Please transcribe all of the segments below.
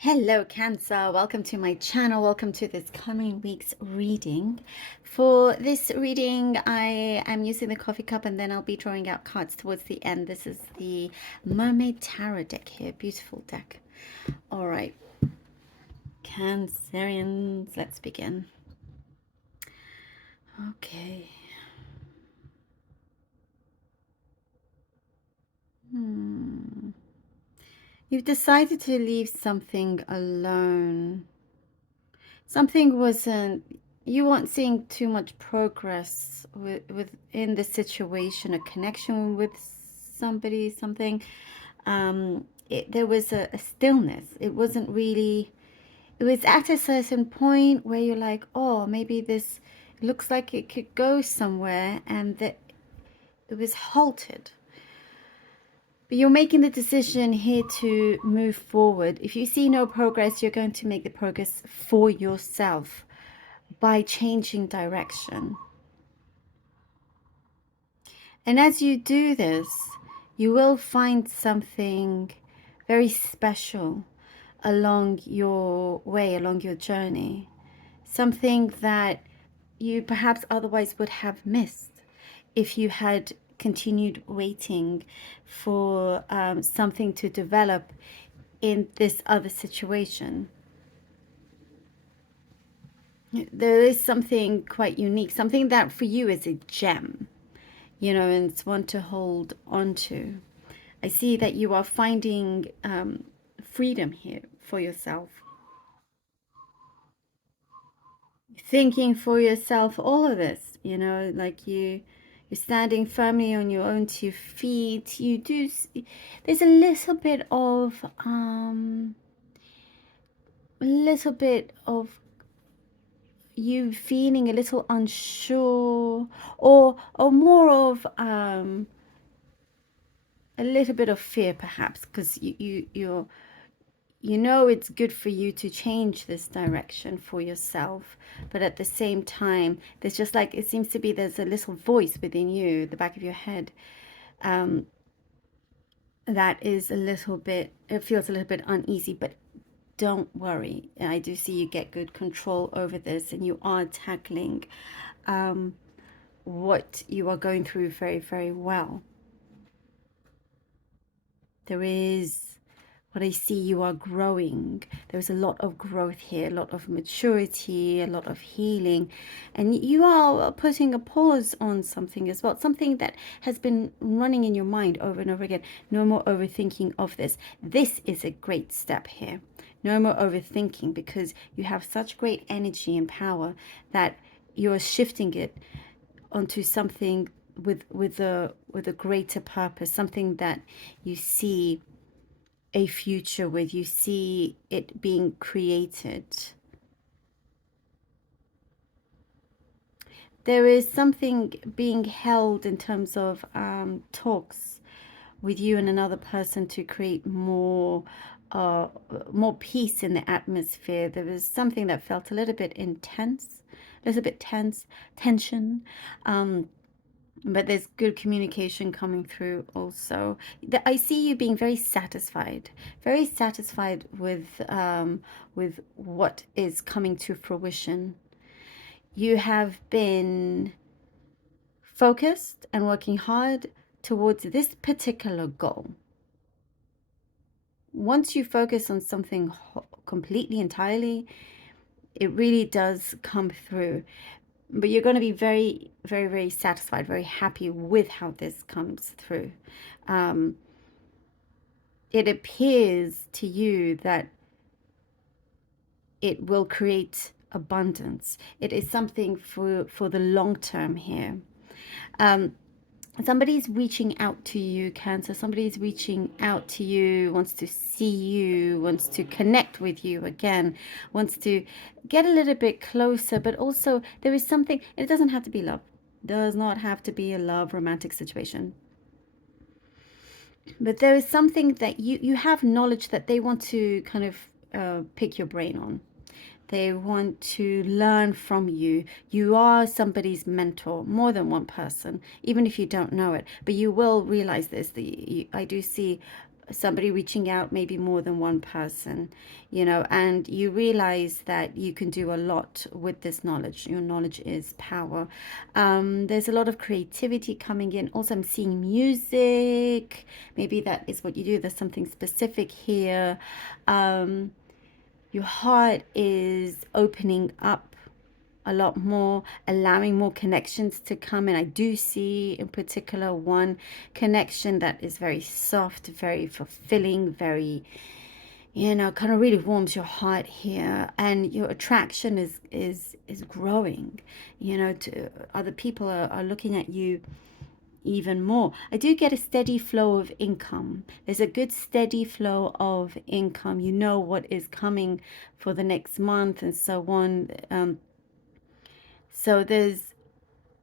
Hello Cancer, welcome to my channel, welcome to this coming week's reading. For this reading I am using the coffee cup and then I'll be drawing out cards towards the end. This is the Mermaid Tarot deck here, beautiful deck. Alright, Cancerians, let's begin. Okay. You've decided to leave something alone. Something wasn't, you weren't seeing too much progress within the situation, a connection with somebody, something. There was a stillness. It wasn't really, it was at a certain point where you're like, oh, maybe this looks like it could go somewhere, and that it was halted. But you're making the decision here to move forward. If you see no progress, you're going to make the progress for yourself by changing direction. And as you do this, you will find something very special along your way, along your journey. Something that you perhaps otherwise would have missed if you had continued waiting for something to develop in this other situation. There is something quite unique, something that for you is a gem, you know, and it's one to hold on to. I see that you are finding freedom here for yourself. Thinking for yourself all of this, you know, like you're standing firmly on your own 2 feet. You do, there's a little bit of you feeling a little unsure, or more of a little bit of fear perhaps, because you know it's good for you to change this direction for yourself, but at the same time there's just like, it seems to be there's a little voice within you, the back of your head, that is a little bit, it feels a little bit uneasy. But don't worry, I do see you get good control over this, and you are tackling what you are going through very, very well. There is, what I see, you are growing. There's a lot of growth here, a lot of maturity, a lot of healing, and you are putting a pause on something as well, something that has been running in your mind over and over again. No more overthinking of this. This is a great step here. No more overthinking, because you have such great energy and power that you're shifting it onto something with a greater purpose, something that you see a future with, you see it being created. There is something being held in terms of talks with you and another person to create more peace in the atmosphere. There was something that felt a little bit intense, a little bit tension. But there's good communication coming through also. I see you being very satisfied with what is coming to fruition. You have been focused and working hard towards this particular goal. Once you focus on something completely, entirely, it really does come through. But you're going to be very, very, very satisfied, very happy with how this comes through. It appears to you that it will create abundance. It is something for the long term here. Somebody's reaching out to you, Cancer. Somebody's reaching out to you, wants to see you, wants to connect with you again, wants to get a little bit closer. But also there is something, it doesn't have to be love. Does not have to be a love romantic situation. But there is something that you have knowledge that they want to kind of pick your brain on. They want to learn from you. You are somebody's mentor, more than one person, even if you don't know it. But you will realize this. I do see somebody reaching out, maybe more than one person, you know, and you realize that you can do a lot with this knowledge. Your knowledge is power. There's a lot of creativity coming in. Also, I'm seeing music. Maybe that is what you do. There's something specific here. Your heart is opening up a lot more, allowing more connections to come. And I do see in particular one connection that is very soft, very fulfilling, very, you know, kind of really warms your heart here. And your attraction is growing, you know, to other people are looking at you even more. I do get a steady flow of income. There's a good steady flow of income. You know what is coming for the next month and so on. So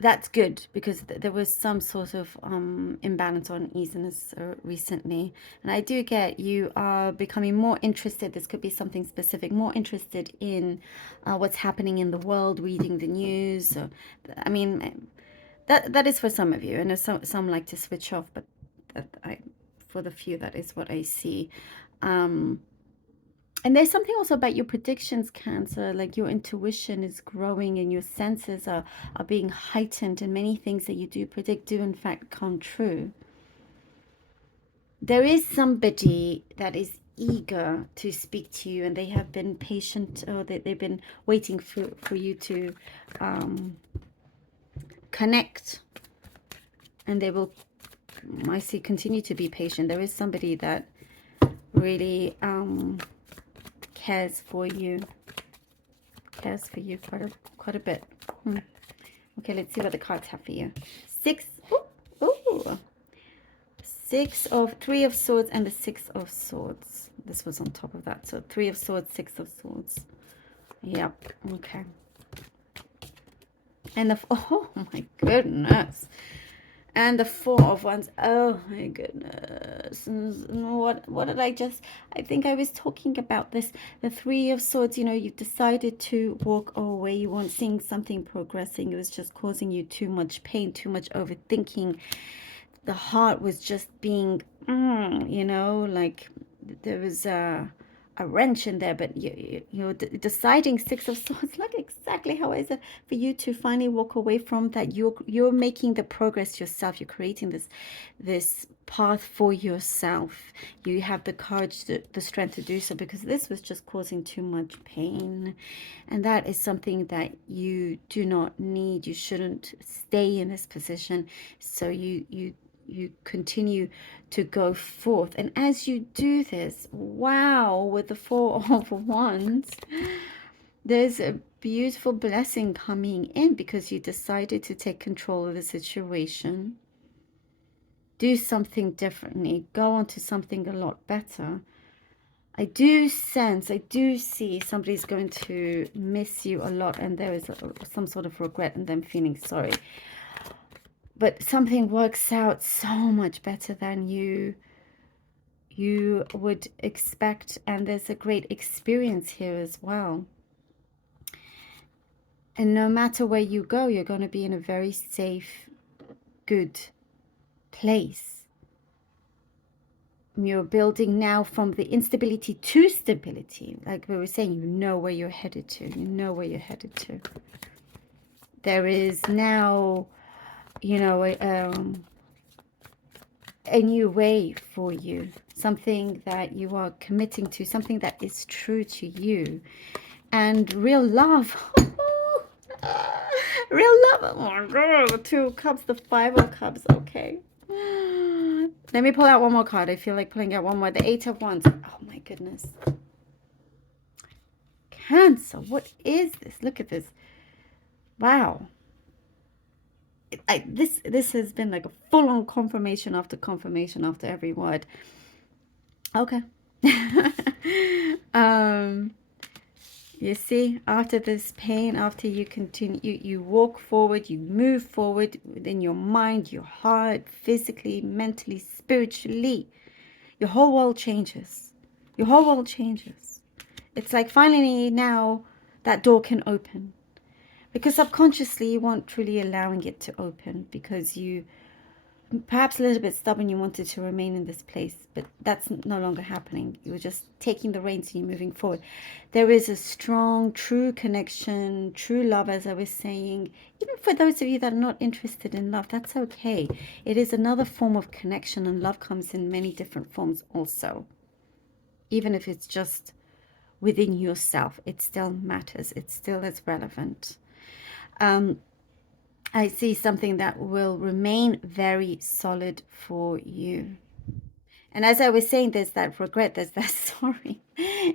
that's good, because there was some sort of imbalance or uneasiness recently. And I do get you are becoming more interested. This could be something specific, more interested in what's happening in the world, reading the news. I mean, that is for some of you. And some like to switch off, but for the few, that is what I see. And there's something also about your predictions, Cancer, like your intuition is growing and your senses are being heightened, and many things that you do predict do in fact come true. There is somebody that is eager to speak to you, and they have been patient, or they've been waiting for you to connect, and they will, I see, continue to be patient. There is somebody that really cares for you quite a bit. Okay, let's see what the cards have for you. Three of Swords and the Six of Swords. This was on top of that. So Three of Swords, Six of Swords. Yep. Okay. And oh my goodness. And the Four of Wands. Oh my goodness. What did I think I was talking about this. The Three of Swords, you know, you've decided to walk away. You weren't seeing something progressing. It was just causing you too much pain, too much overthinking. The heart was just being, you know, like there was a wrench in there, but you're deciding. Six of Swords, like exactly how I said, for you to finally walk away from that. You're making the progress yourself. You're creating this path for yourself. You have the courage, the strength to do so, because this was just causing too much pain, and that is something that you do not need. You shouldn't stay in this position. So you continue to go forth. And as you do this, wow, with the Four of Wands, there's a beautiful blessing coming in, because you decided to take control of the situation, do something differently, go on to something a lot better. I do sense, I do see somebody's going to miss you a lot, and there is some sort of regret and them feeling sorry. But something works out so much better than you would expect, and there's a great experience here as well. And no matter where you go, you're going to be in a very safe, good place. You're building now from the instability to stability. Like we were saying, you know where you're headed to. You know where you're headed to. There is now, you know, a new way for you, something that you are committing to, something that is true to you, and real love. Real love. Oh my God, the Two of Cups, the Five of Cups. Okay, let me pull out one more card. I feel like pulling out one more. The Eight of Wands. Oh my goodness. Cancer, what is this? Look at this. Wow. This has been like a full-on confirmation after every word. Okay. You see, after this pain, after you continue, you walk forward, you move forward within your mind, your heart, physically, mentally, spiritually. Your whole world changes. Your whole world changes. It's like finally now that door can open. Because subconsciously you weren't really allowing it to open, because you perhaps a little bit stubborn. You wanted to remain in this place, but that's no longer happening. You were just taking the reins and you're moving forward. There is a strong, true connection, true love, as I was saying. Even for those of you that are not interested in love, that's okay. It is another form of connection, and love comes in many different forms also. Even if it's just within yourself, it still matters. It still is relevant. I see something that will remain very solid for you. And as I was saying, there's that regret, there's that sorry.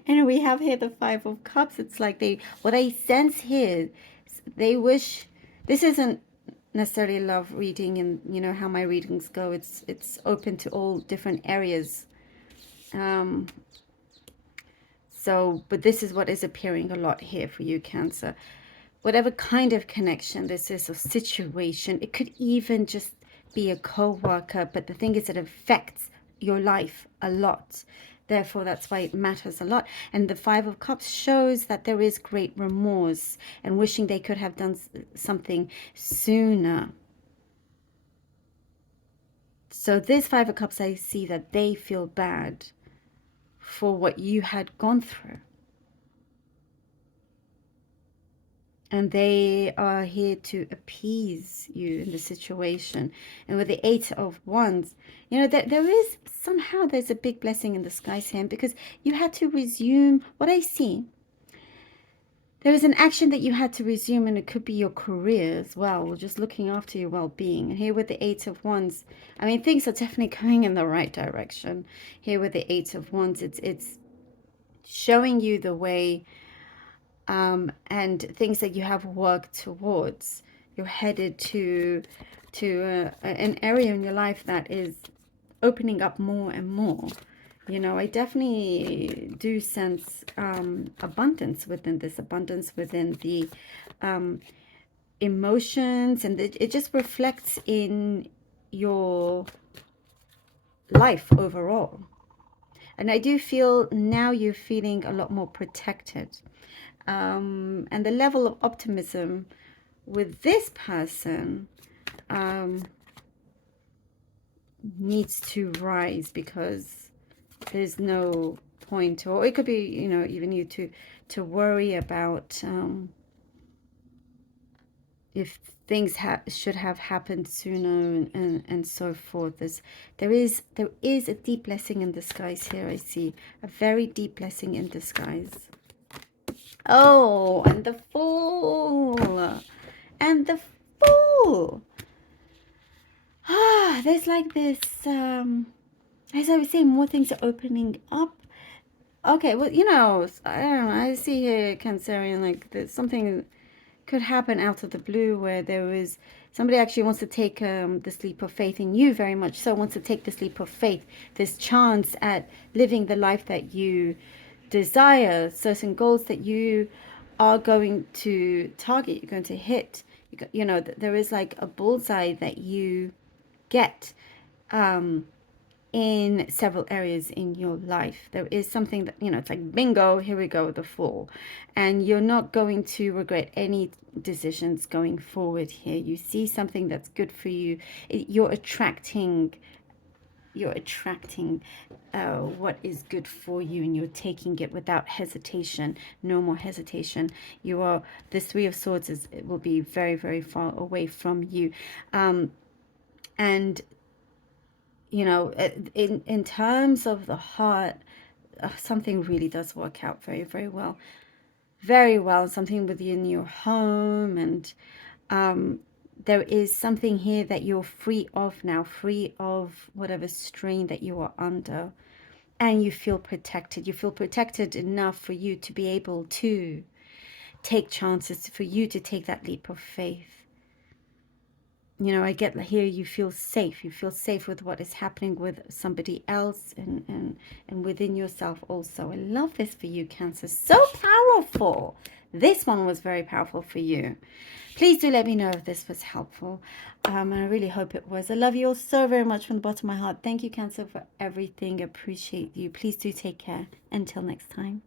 And we have here the Five of Cups. It's like what I sense here, they wish, this isn't necessarily love reading, and you know how my readings go. It's open to all different areas. But this is what is appearing a lot here for you, Cancer. Whatever kind of connection this is, or situation, it could even just be a co-worker, but the thing is, it affects your life a lot. Therefore, that's why it matters a lot. And the Five of Cups shows that there is great remorse and wishing they could have done something sooner. So this Five of Cups, I see that they feel bad for what you had gone through. And they are here to appease you in the situation. And with the Eight of Wands, you know, there is somehow there's a big blessing in disguise here, because you had to resume what I see. There is an action that you had to resume, and it could be your career as well, just looking after your well-being. And here with the Eight of Wands, I mean, things are definitely going in the right direction. Here with the Eight of Wands, it's showing you the way, and things that you have worked towards. You're headed to an area in your life that is opening up more and more. You know, I definitely do sense abundance within this, abundance within the emotions, and it just reflects in your life overall. And I do feel now you're feeling a lot more protected. And the level of optimism with this person needs to rise, because there's no point, or it could be, you know, even you to worry about if things should have happened sooner, and so forth. There is a deep blessing in disguise here. I see a very deep blessing in disguise. Oh, and the Fool. And the Fool. There's like this, as I was saying, more things are opening up. Okay, well, you know, I don't know. I see here, Cancerian, like there's something could happen out of the blue, where there is somebody actually wants to take this leap of faith in you, very much so wants to take this leap of faith, this chance at living the life that you desire, certain goals that you are going to target, you're going to hit. You know, there is like a bullseye that you get in several areas in your life. There is something that, you know, it's like bingo, here we go, the Fool. And you're not going to regret any decisions going forward here. You see something that's good for you. You're attracting what is good for you, and you're taking it without hesitation. No more hesitation. You are, this Three of Swords it will be very, very far away from you. And you know, in terms of the heart, something really does work out very, very well. Very well. Something within your home, and there is something here that you're free of now, free of whatever strain that you are under, and you feel protected. You feel protected enough for you to be able to take chances, for you to take that leap of faith. You know, I get here, you feel safe. You feel safe with what is happening with somebody else, and within yourself also. I love this for you, Cancer. So powerful. This one was very powerful for you. Please do let me know if this was helpful. And I really hope it was. I love you all so very much from the bottom of my heart. Thank you, Cancer, for everything. Appreciate you. Please do take care. Until next time.